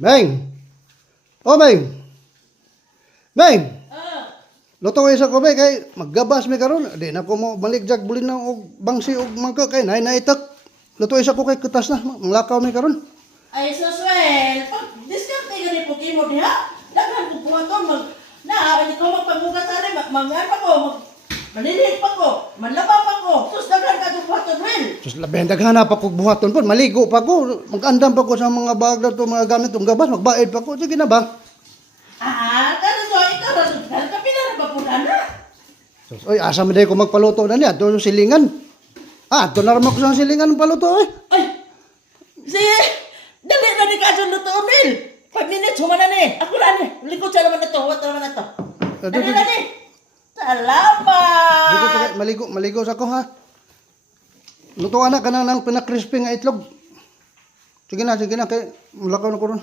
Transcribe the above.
Meng! Oh, Meng! Meng! Luto kayo sa kome kay maggabas may karon. Di na ko mo baligjag bulin na og bangsi og mangka kay naitak. Luto isa ko kay kutas na manglakaw may karon. Ay, Soswell, pag discount kayo ni Pokemon diha, daghan ko buhaton mag na hindi ko magpamugas ari mag-ano pa ko, manilig pa ko, manlaba pa ko. Sus daghan ka buhaton wel. Sus labi daghan pa kog buhaton po, maligo pa ko, mag-andam pa ko sa mga bagay to mga gamit ug gabas, magbaid pa ko. Sige na ba? Pero so ikaw ra kapila ra ba po na? Sus, oy, asa man day ko magpaluto na niya, to silingan. Ito na rin ako sa silingan ng paluto eh. Ay, sige, dali na ni Kason luto, Mil. 5 minutes, humana ni. Ako na ni. Likod siya naman na to. Huwag naman na to. Dali na ni. Salamat. Maligo sa ko ha. Lutuan na ka na ng pinakrispy nga itlog. Sige na, kay mulakaw na ko ron.